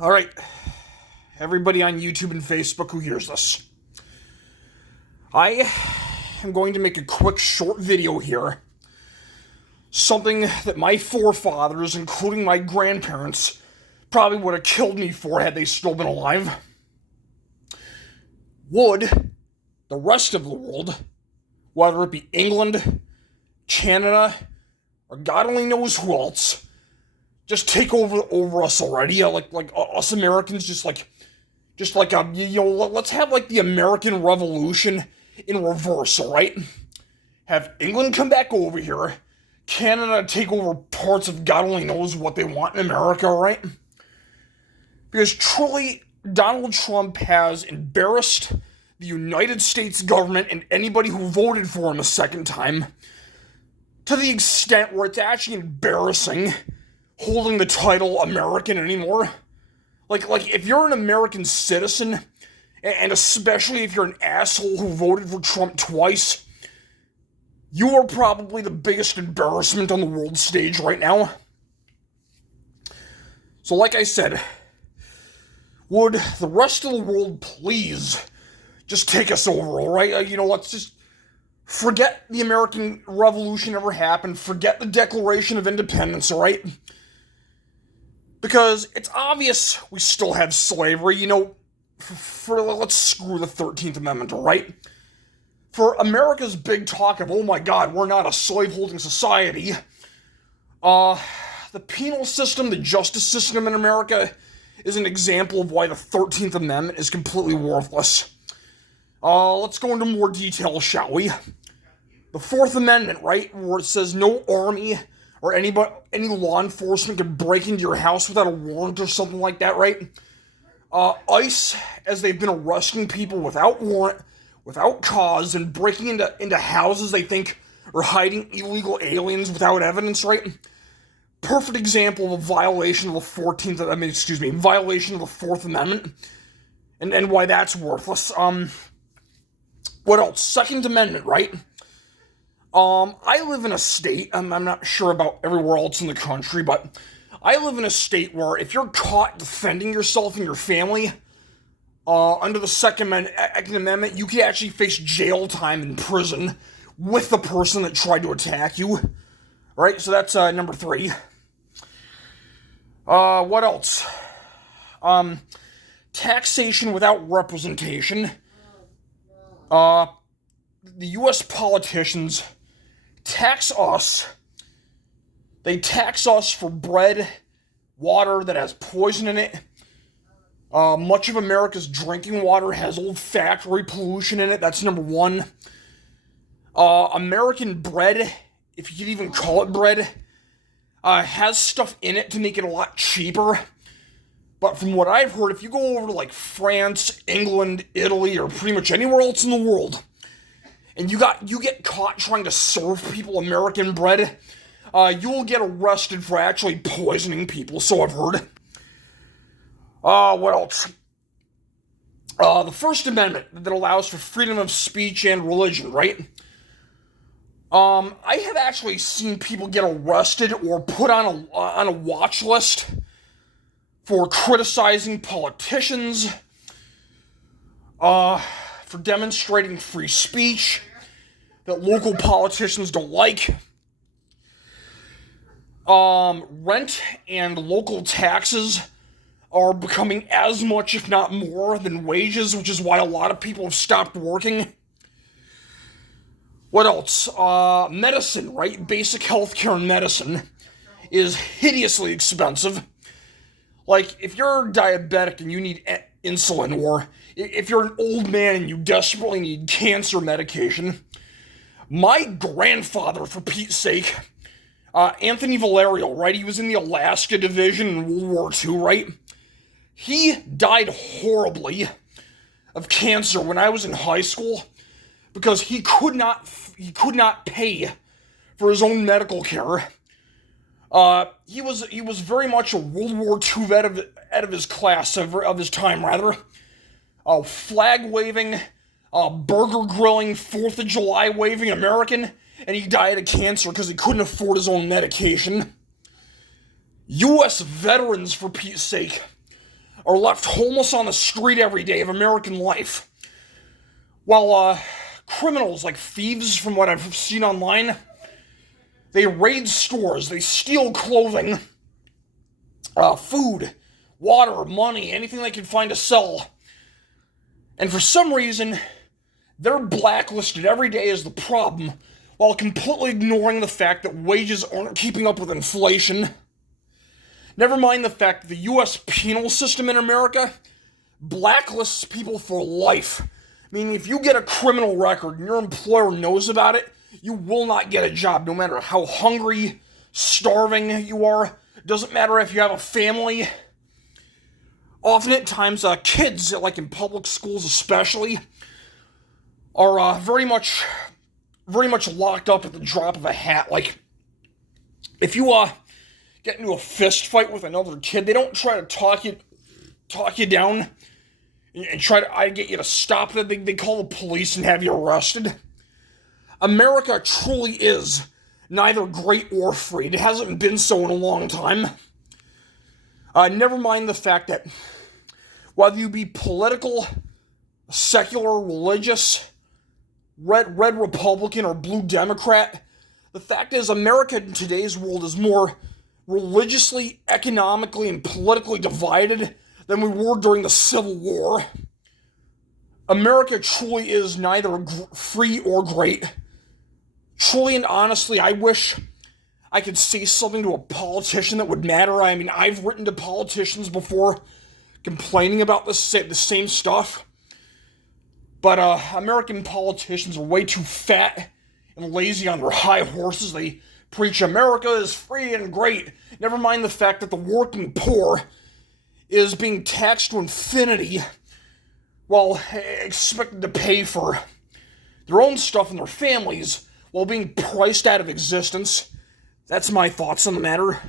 All right, everybody on YouTube and Facebook who hears this. I am going to make a quick short video here. Something that my forefathers, including my grandparents, probably would have killed me for had they still been alive. Would the rest of the world, whether it be England, Canada, or God only knows who else, just take over us already? Like us Americans, let's have like the American Revolution in reverse, all right? Have England come back over here, Canada take over parts of God only knows what they want in America, all right? Because truly, Donald Trump has embarrassed the United States government and anybody who voted for him a second time to the extent where it's actually embarrassing holding the title American anymore. Like if you're an American citizen, and especially if you're an asshole who voted for Trump twice, you are probably the biggest embarrassment on the world stage right now. So like I said, would the rest of the world please just take us over, alright? Let's just forget the American Revolution ever happened, forget the Declaration of Independence, alright? Because it's obvious we still have slavery, let's screw the 13th Amendment, alright? For America's big talk of, oh my god, we're not a slave-holding society, the penal system, the justice system in America is an example of why the 13th Amendment is completely worthless. Let's go into more detail, shall we? The 4th Amendment, right, where it says no army or any law enforcement can break into your house without a warrant or something like that, right? ICE, as they've been arresting people without warrant, without cause, and breaking into houses they think are hiding illegal aliens without evidence, right? Perfect example of a violation of the 4th Amendment, and why that's worthless. What else? Second Amendment, right? I live in a state, I'm not sure about everywhere else in the country, but I live in a state where if you're caught defending yourself and your family, under the Second Amendment, you could actually face jail time in prison with the person that tried to attack you. Right, so that's number 3. What else? Taxation without representation. The U.S. politicians tax us. They tax us for bread, water that has poison in it. Much of America's drinking water has old factory pollution in it. That's number 1. American bread, if you could even call it bread, has stuff in it to make it a lot cheaper. But from what I've heard, if you go over to like France, England, Italy, or pretty much anywhere else in the world, and you get caught trying to serve people American bread, you will get arrested for actually poisoning people, so I've heard. What else? The First Amendment that allows for freedom of speech and religion, right? I have actually seen people get arrested or put on a watch list for criticizing politicians, for demonstrating free speech that local politicians don't like. Rent and local taxes are becoming as much, if not more, than wages, which is why a lot of people have stopped working. What else? Medicine, right? Basic healthcare and medicine is hideously expensive. Like, if you're diabetic and you need insulin, or if you're an old man and you desperately need cancer medication, my grandfather, for Pete's sake, Anthony Valerio, right? He was in the Alaska Division in World War II, right? He died horribly of cancer when I was in high school because he could not pay for his own medical care. He was very much a World War II vet of his class, of his time, rather. Flag waving, burger grilling, 4th of July waving American, and he died of cancer because he couldn't afford his own medication. U.S. veterans, for Pete's sake, are left homeless on the street every day of American life. While criminals, like thieves from what I've seen online, they raid stores, they steal clothing, food, water, money, anything they can find to sell. And for some reason, they're blacklisted every day as the problem, while completely ignoring the fact that wages aren't keeping up with inflation. Never mind the fact that the U.S. penal system in America blacklists people for life. Meaning if you get a criminal record and your employer knows about it, you will not get a job, no matter how hungry, starving you are. Doesn't matter if you have a family. Often at times, kids, like in public schools especially, are very much locked up at the drop of a hat. Like, if you get into a fist fight with another kid, they don't try to talk you down and try to get you to stop it. They call the police and have you arrested. America truly is neither great or free. It hasn't been so in a long time. Never mind the fact that whether you be political, secular, religious, red Republican, or blue Democrat, the fact is America in today's world is more religiously, economically, and politically divided than we were during the Civil War. America truly is neither free or great. Truly and honestly, I wish I could say something to a politician that would matter. I mean, I've written to politicians before complaining about the same stuff. But American politicians are way too fat and lazy on their high horses. They preach America is free and great. Never mind the fact that the working poor is being taxed to infinity while expected to pay for their own stuff and their families while being priced out of existence. That's my thoughts on the matter.